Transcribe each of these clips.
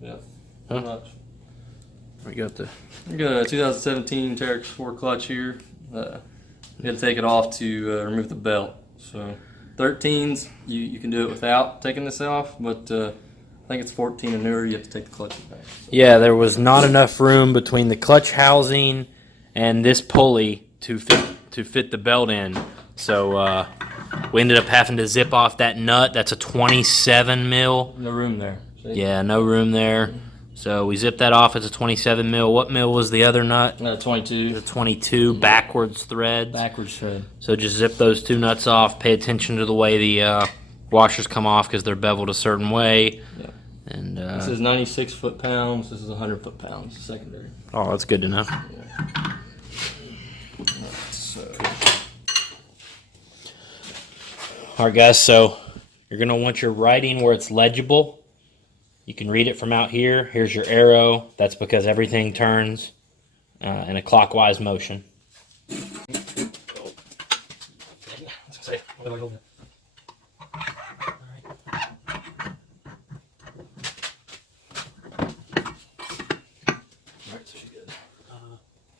Yeah. Huh? Much. We got the. We got a 2017 Teryx 4 clutch here. You got to take it off to remove the belt. So 13s, you can do it without taking this off, but I think it's 14 and newer. You have to take the clutch back. So. Yeah, there was not enough room between the clutch housing and this pulley to fit the belt in. So we ended up having to zip off that nut. That's a 27 mil. No room there. See? Yeah, no room there. So we zipped that off. It's a 27 mil. What mil was the other nut? 22. The 22 backwards threads. Backwards thread. So just zip those two nuts off. Pay attention to the way the washers come off because they're beveled a certain way. Yeah. And this is 96 foot-pounds. This is 100 foot-pounds. Secondary. Oh, that's good to know. Yeah. So. All right, guys. So you're gonna want your writing where it's legible. You can read it from out here. Here's your arrow. That's because everything turns in a clockwise motion. Alright, so she's good.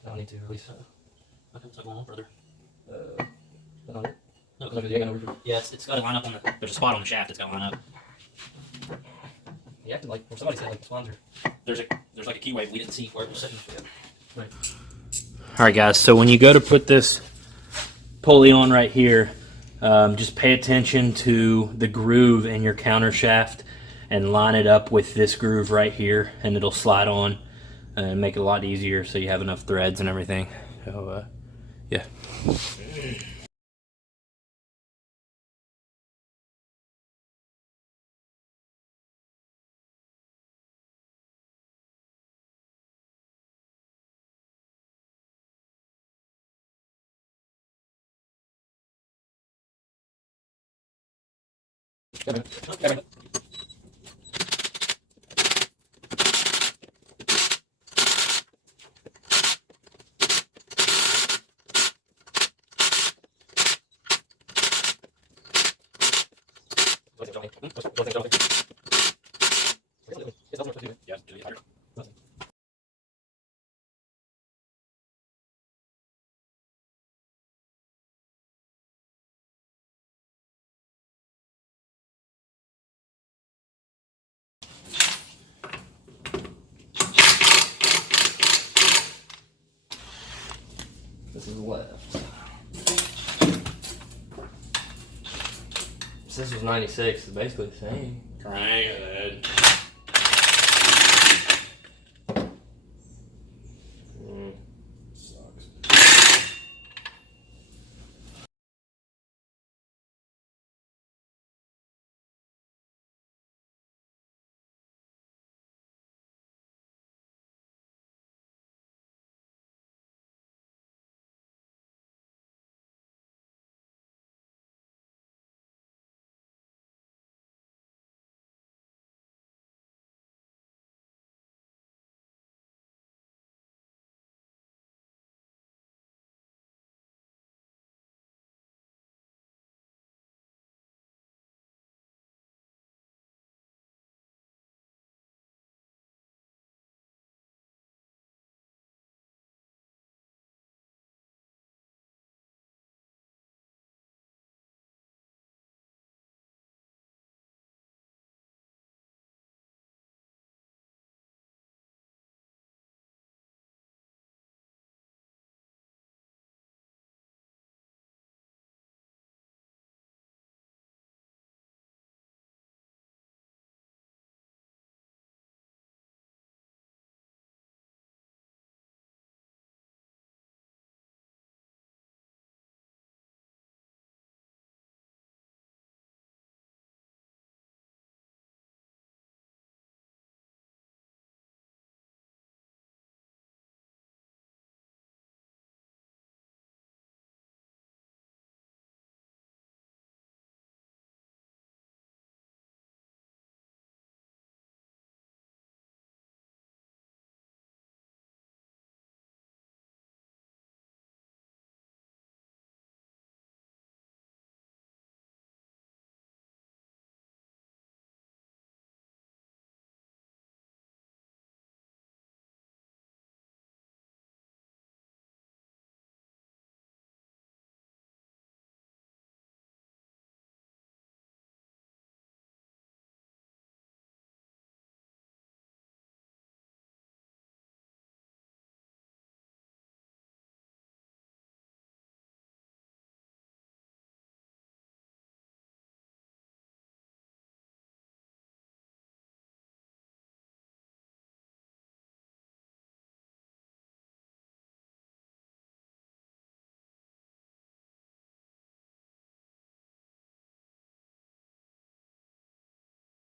I don't need to release it. Okay, what's going on, brother? That on it? No, Like the over. yeah, it's got to line up on the. There's a spot on the shaft. It's got to line up. You acting like, or somebody said like the sponsor. There's like a key wave we didn't see where it was sitting. Right. All right, guys. So when you go to put this pulley on right here, just pay attention to the groove in your counter shaft and line it up with this groove right here, and it'll slide on and make it a lot easier so you have enough threads and everything. So, yeah. This is left. This was 96. It's basically the same. Right.